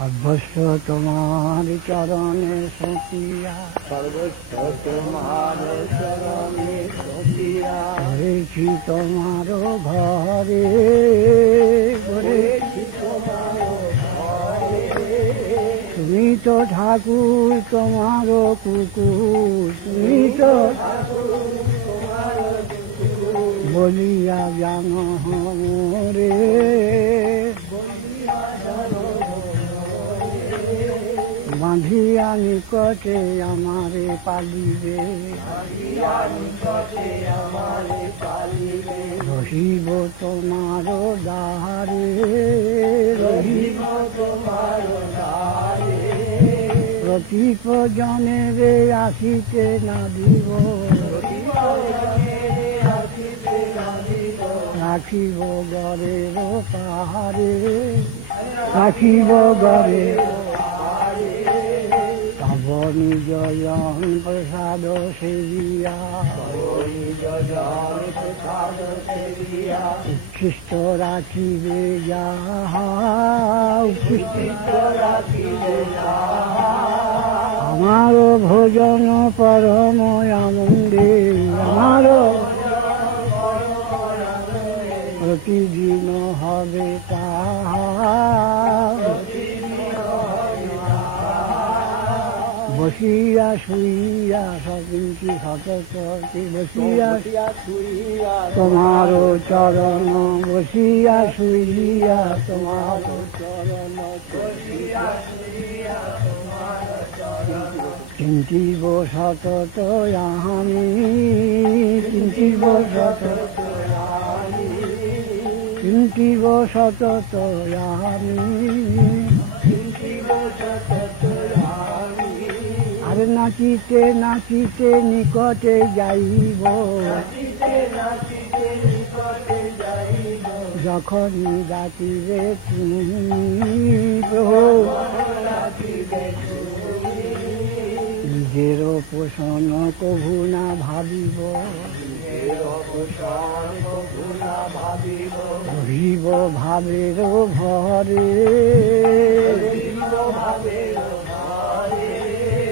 সর্বস্ব তোমার চরণে সপিয়া, সর্বস্ব তোমার চরণে সপিয়া, হয়েছি তোমার ঘরে, করেছি তোমার ঘরে। তুমি তো ঠাকুর তোমার কুকুর, তুমি তো বলিয়া জানো রে, বাঁধিয়া নিকটে আমারে পালিবে, রহিব তোমার দ্বারে, রহিব তোমার দ্বারে, প্রতীপ জনে রে আসিতে না দিব, রাখিব গড়ের পাহাড়ে, রাখিব গড়ের তব নিজয়ন প্রসাদ সেবিয়া, উচ্ছিষ্ট রাখিবে যাহা, উচ্ছিষ্ট রাখিবে আমার ভোজন পরম আনন্দে, আমার প্রতিদিন হবে তাহা, বসিয়া শুইয়া সকিঞ্চি সতর্কী, বসিয়া তোমার চরণ, বসিয়া শুইয়া তোমার চরণ, চিন্তিব সতত আমি, চিন্তিব সতত, চিন্তিব সতত আমি, আর নাচিতে নাচিতে নিকটে যাইব, যখন ডাকিবে তুমি প্রভু, নিজের পোষণ কভু না ভাবিব, রহিব ভাবের ভরে,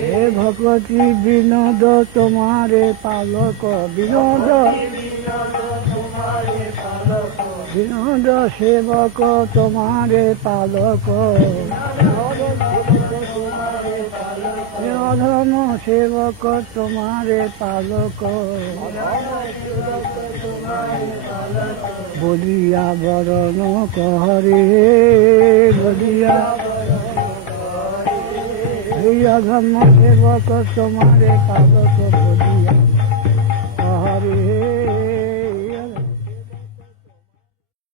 হে ভগতি বিনোদ তোমারে পালক, বিনোদ বিনোদ সেবক তোমারে পালক, অধম সেবক তোমারে পালক, বলিয়া বরণ করে, বলিয়া এই অধম সেবক তোমারে পালক,